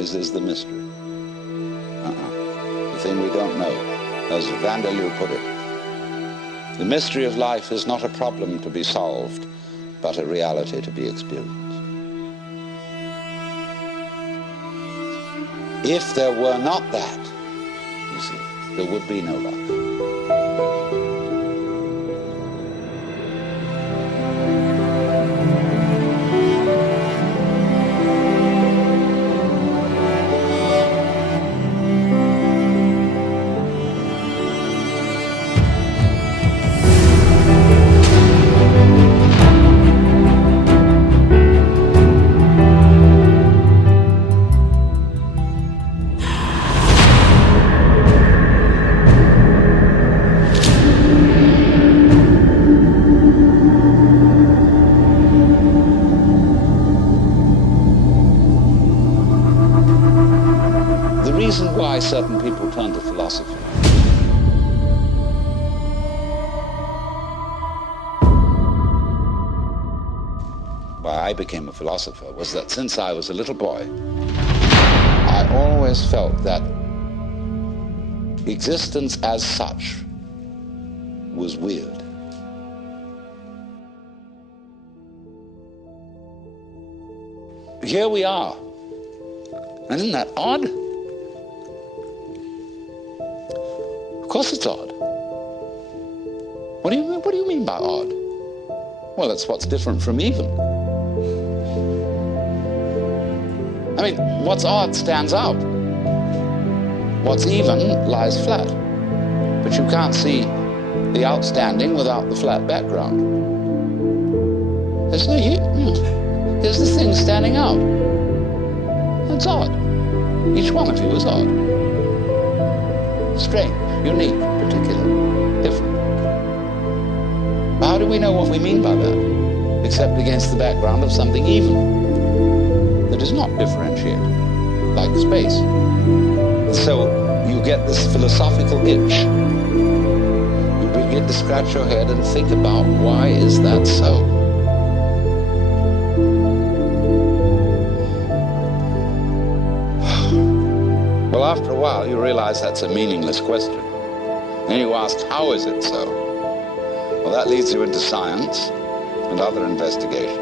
always is the mystery. The thing we don't know, as Vanderloo put it. The mystery of life is not a problem to be solved, but a reality to be experienced. If there were not that, you see, there would be no life. Certain people turn to philosophy. Why I became a philosopher was that since I was a little boy, I always felt that existence as such was weird. Here we are. And isn't that odd? Of course it's odd. What do you mean by odd? Well, it's what's different from even. I mean, what's odd stands out. What's even lies flat. But you can't see the outstanding without the flat background. Here's the thing standing out. It's odd. Each one of you is odd. Strange. Unique, particular, different. How do we know what we mean by that, except against the background of something even, that is not differentiated, like space? So you get this philosophical itch. You begin to scratch your head and think about, why is that so? Well, after a while, you realize that's a meaningless question. And you ask, how is it so? Well, that leads you into science and other investigations.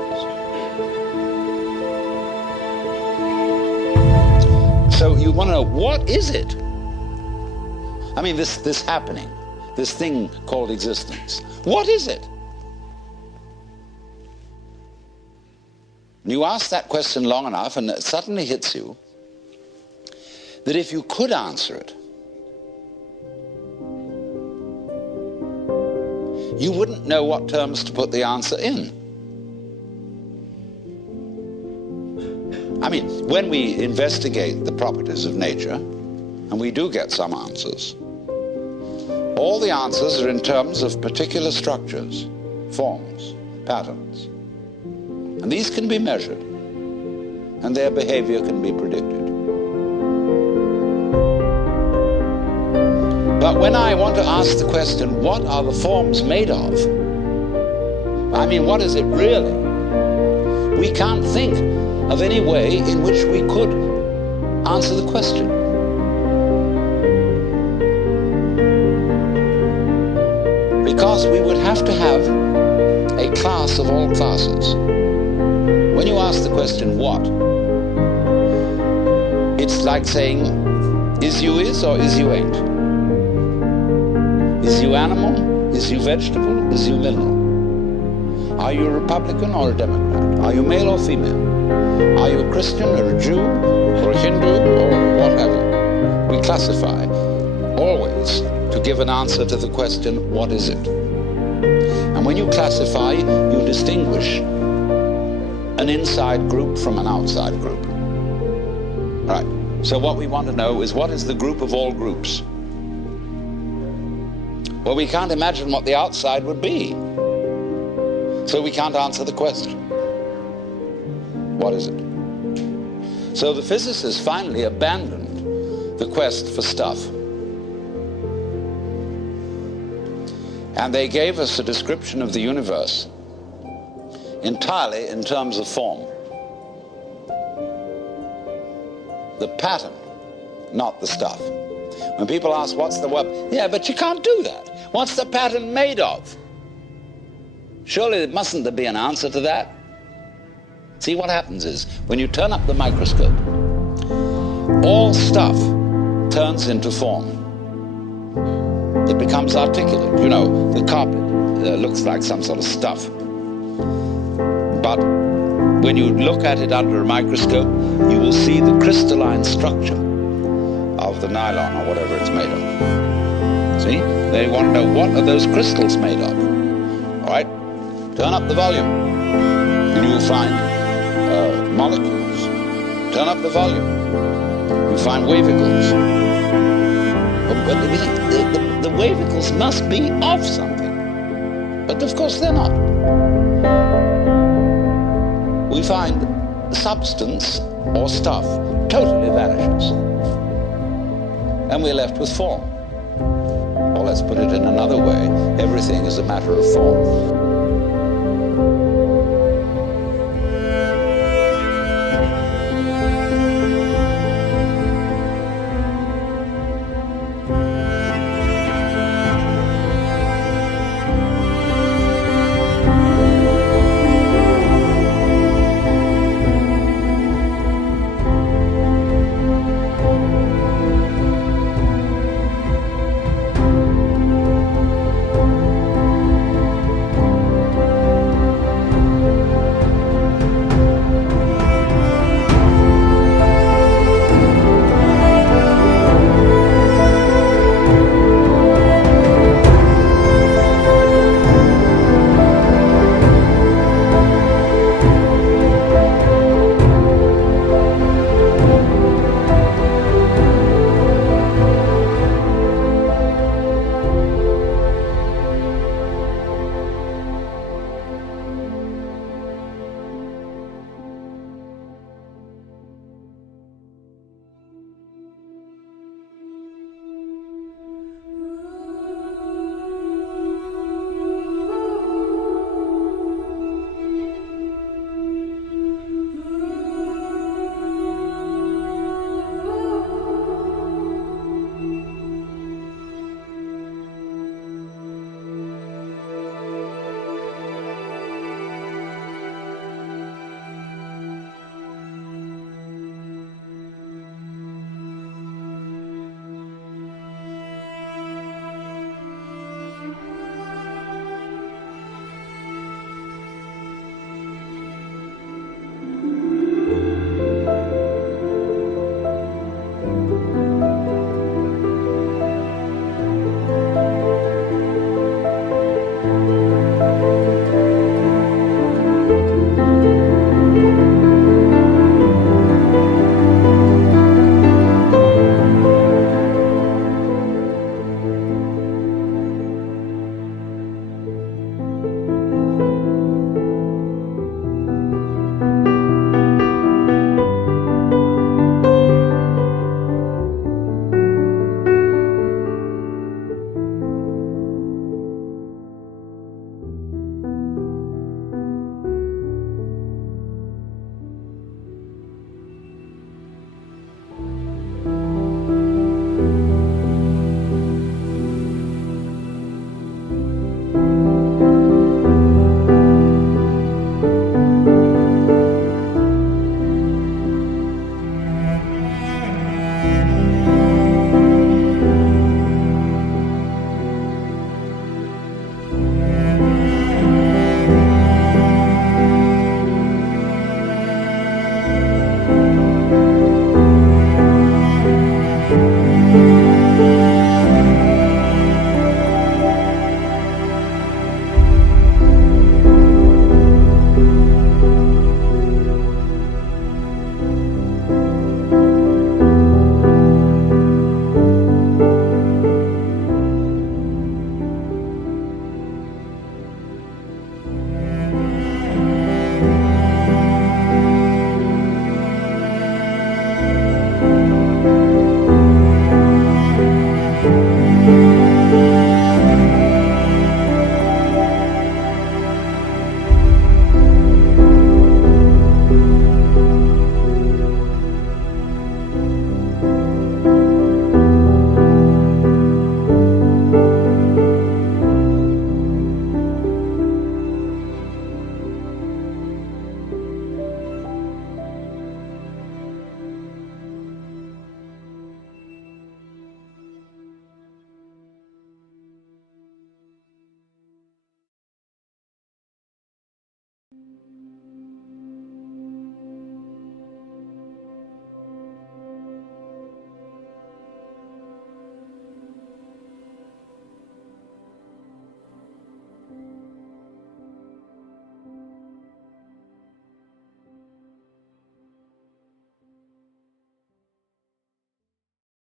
So you want to know, what is it? I mean, this happening, this thing called existence. What is it? And you ask that question long enough, and it suddenly hits you that if you could answer it, you wouldn't know what terms to put the answer in. I mean, when we investigate the properties of nature, and we do get some answers, all the answers are in terms of particular structures, forms, patterns. And these can be measured, and their behavior can be predicted. But when I want to ask the question, what are the forms made of? I mean, what is it really? We can't think of any way in which we could answer the question. Because we would have to have a class of all classes. When you ask the question, what? It's like saying, is you is or is you ain't? Is you animal? Is you vegetable? Is you mineral? Are you a Republican or a Democrat? Are you male or female? Are you a Christian or a Jew or a Hindu or what have you? We classify always to give an answer to the question, what is it? And when you classify, you distinguish an inside group from an outside group. Right. So what we want to know is, what is the group of all groups? Well, we can't imagine what the outside would be. So we can't answer the question. What is it? So the physicists finally abandoned the quest for stuff. And they gave us a description of the universe entirely in terms of form. the pattern, not the stuff. When people ask, what's the web? Yeah, but you can't do that. What's the pattern made of? Surely mustn't there be an answer to that? See, what happens is, when you turn up the microscope, all stuff turns into form. It becomes articulate. You know, the carpet looks like some sort of stuff. But when you look at it under a microscope, you will see the crystalline structure of the nylon or whatever it's made of. See? They want to know, what are those crystals made of? All right? Turn up the volume, and you will find molecules. Turn up the volume, you find wavicles. But the wavicles must be of something. But of course they're not. We find substance or stuff totally vanishes. And we're left with form. Or let's put it in another way, everything is a matter of form.